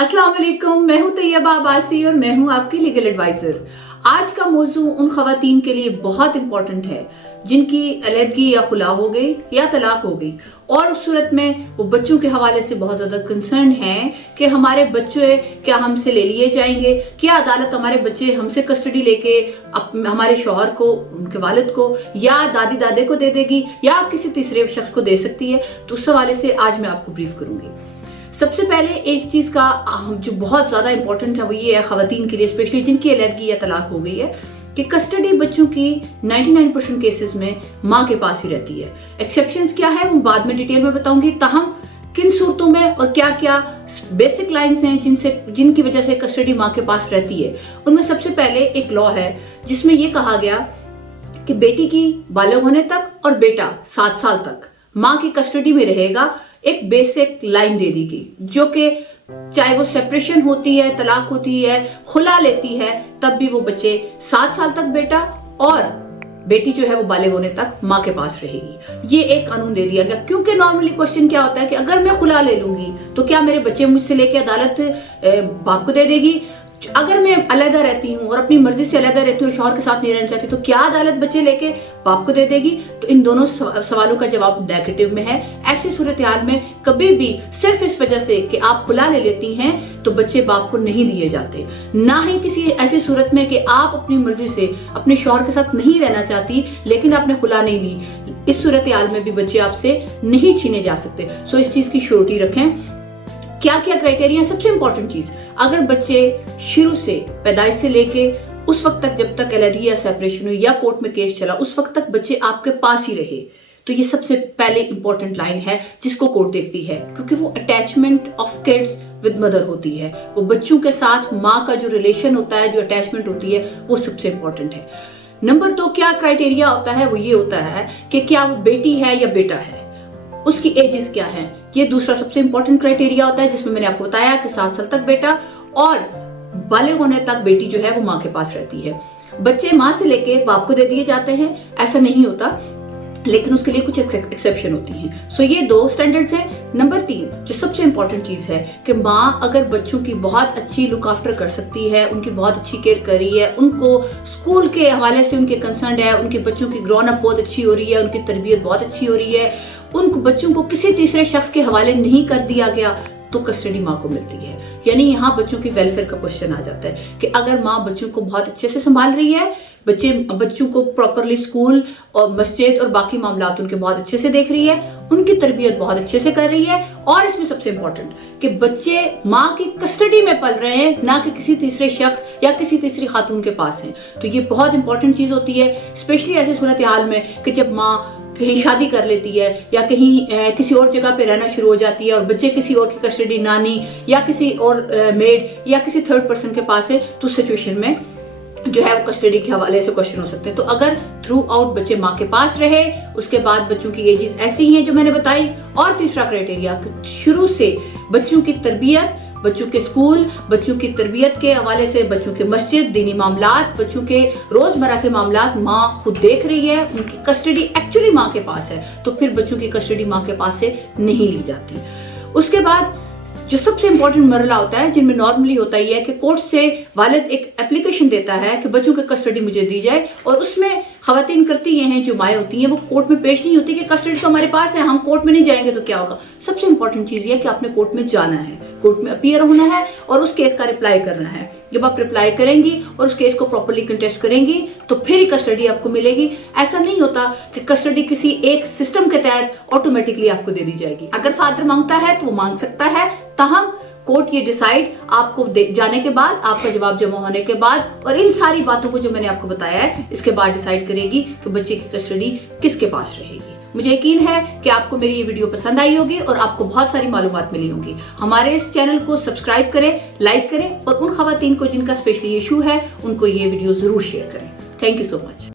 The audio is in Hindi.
अस्सलाम वालेकुम, मैं हूं तैयबा अब्बासी और मैं हूं आपकी लीगल एडवाइज़र। आज का मौजू उन ख़वातीन के लिए बहुत इम्पोर्टेंट है जिनकी अलहदगी या खुला हो गई या तलाक हो गई और उस सूरत में वो बच्चों के हवाले से बहुत ज़्यादा कंसर्न हैं कि हमारे बच्चे क्या हमसे ले लिए जाएंगे, क्या अदालत हमारे बच्चे हमसे कस्टडी लेके हमारे शौहर को, उनके वालिद को या दादी दादे को दे देगी या किसी तीसरे शख्स को दे सकती है। तो उस हवाले से आज मैं आपको ब्रीफ करूँगी। सबसे पहले एक चीज़ का जो बहुत ज़्यादा इंपॉर्टेंट है वो ये है ख़वातीन के लिए, स्पेशली जिनकी अलहदगी या तलाक हो गई है, कि कस्टडी बच्चों की 99% केसेस में माँ के पास ही रहती है। एक्सेप्शंस क्या है वो बाद में डिटेल में बताऊंगी। ताहम किन सूरतों में और क्या क्या बेसिक लाइंस हैं जिनकी वजह से कस्टडी माँ के पास रहती है, उनमें सबसे पहले एक लॉ है जिसमें यह कहा गया कि बेटी की बालिग होने तक और बेटा 7 साल तक माँ की कस्टडी में रहेगा। एक बेसिक लाइन दे दी गई जो कि चाहे वो सेपरेशन होती है, तलाक होती है, खुला लेती है, तब भी वो बच्चे 7 साल तक बेटा और बेटी जो है वो बालिग होने तक माँ के पास रहेगी। ये एक कानून दे दिया गया, क्योंकि नॉर्मली क्वेश्चन क्या होता है कि अगर मैं खुला ले लूंगी तो क्या मेरे बच्चे मुझसे लेके अदालत बाप को दे देगी? अगर मैं अलहदा रहती हूँ और अपनी मर्जी से अलहदा रहती हूँ और शौहर के साथ नहीं रहना चाहती तो क्या अदालत बच्चे लेके बाप को दे देगी? तो इन दोनों सवालों का जवाब नेगेटिव में है। ऐसी सूरत हाल में कभी भी सिर्फ इस वजह से कि आप खुला ले लेती हैं तो बच्चे बाप को नहीं दिए जाते, ना ही किसी ऐसी सूरत में कि आप अपनी मर्जी से अपने शौहर के साथ नहीं रहना चाहती लेकिन आपने खुला नहीं ली। इस सूरत हाल में भी बच्चे आपसे नहीं छीने जा सकते। सो इस चीज की श्योरिटी रखें। क्या क्या क्राइटेरिया? सबसे इंपॉर्टेंट चीज, अगर बच्चे शुरू से पैदाइश से लेके उस वक्त तक जब तक अलहदगी या सेपरेशन हुई या कोर्ट में केस चला उस वक्त तक बच्चे आपके पास ही रहे, तो ये सबसे पहले इंपॉर्टेंट लाइन है जिसको कोर्ट देखती है, क्योंकि वो attachment of kids with mother होती है। वो बच्चों के साथ माँ का जो रिलेशन होता है, जो अटैचमेंट होती है, वो सबसे इंपॉर्टेंट है। नंबर 2 क्या क्राइटेरिया होता है, वो ये होता है कि क्या वो बेटी है या बेटा है, उसकी एजेस क्या है। ये दूसरा सबसे इंपॉर्टेंट क्राइटेरिया होता है जिसमें मैंने आपको बताया कि 7 साल तक बेटा और बालिग होने तक बेटी जो है वो माँ के पास रहती है। बच्चे माँ से लेके बाप को दे दिए जाते हैं, ऐसा नहीं होता, लेकिन उसके लिए कुछ एक्सेप्शन होती हैं। सो ये 2 स्टैंडर्ड्स हैं। नंबर 3 जो सबसे इंपॉर्टेंट चीज है कि माँ अगर बच्चों की बहुत अच्छी लुक आफ्टर कर सकती है, उनकी बहुत अच्छी केयर कर रही है, उनको स्कूल के हवाले से उनके कंसर्न है, उनके बच्चों की ग्रोन अप बहुत अच्छी हो रही है, उनकी तरबियत बहुत अच्छी हो रही है, उन बच्चों को किसी तीसरे शख्स के हवाले नहीं कर दिया गया, तो कस्टडी माँ को मिलती है। यानी यहाँ बच्चों की वेलफेयर का क्वेश्चन आ जाता है कि अगर माँ बच्चों को बहुत अच्छे से संभाल रही है, बच्चों को प्रॉपरली स्कूल और मस्जिद और बाकी मामलात उनके बहुत अच्छे से देख रही है, उनकी तरबियत बहुत अच्छे से कर रही है, और इसमें सबसे इंपॉर्टेंट कि बच्चे माँ की कस्टडी में पल रहे हैं, ना कि किसी तीसरे शख्स या किसी तीसरी खातून के पास हैं। तो ये बहुत इंपॉर्टेंट चीज होती है, स्पेशली ऐसे सूरत हाल में कि जब माँ कहीं शादी कर लेती है या कहीं किसी और जगह पे रहना शुरू हो जाती है और बच्चे किसी और की कस्टडी नानी या किसी और मेड या किसी थर्ड पर्सन के पास है, तो सिचुएशन में जो है वो कस्टडी के हवाले से क्वेश्चन हो सकते हैं। तो अगर थ्रू आउट बच्चे माँ के पास रहे, उसके बाद बच्चों की एजेस ऐसी ही हैं जो मैंने बताई, और तीसरा क्राइटेरिया शुरू से बच्चों की तरबियत, बच्चों के स्कूल, बच्चों की तरबियत के हवाले से, बच्चों के मस्जिद, दीनी मामलात, बच्चों के रोजमर्रा के मामलात माँ खुद देख रही है, उनकी कस्टडी एक्चुअली माँ के पास है, तो फिर बच्चों की कस्टडी माँ के पास से नहीं ली जाती। उसके बाद जो सबसे इंपॉर्टेंट मरला होता है, जिनमें नॉर्मली होता ही है कि कोर्ट से वालिद एक एप्लीकेशन देता है कि बच्चों की कस्टडी मुझे दी जाए, और उसमें खवातीन करती ये हैं जो माएँ होती हैं, वो कोर्ट में पेश नहीं होती कि कस्टडी तो हमारे पास है, हम कोर्ट में नहीं जाएंगे तो क्या होगा। सबसे इंपॉर्टेंट चीज ये है कि आपने कोर्ट में जाना है, कोर्ट में अपीयर होना है और उस केस का रिप्लाई करना है। जब आप रिप्लाई करेंगी और उस केस को प्रॉपर्ली कंटेस्ट करेंगी तो फिर ही कस्टडी आपको मिलेगी। ऐसा नहीं होता कि कस्टडी किसी एक सिस्टम के तहत ऑटोमेटिकली आपको दे दी जाएगी। अगर फादर मांगता है तो वो मांग सकता है, ताहम कोर्ट ये डिसाइड आपको जाने के बाद, आपका जवाब जमा होने के बाद और इन सारी बातों को जो मैंने आपको बताया है इसके बाद डिसाइड करेगी कि बच्चे की कस्टडी किसके पास रहेगी। मुझे यकीन है कि आपको मेरी ये वीडियो पसंद आई होगी और आपको बहुत सारी मालूमात मिली होंगी। हमारे इस चैनल को सब्सक्राइब करें, लाइक करें और उन खवातीन को जिनका स्पेशली इशू है उनको ये वीडियो जरूर शेयर करें। Thank you so much.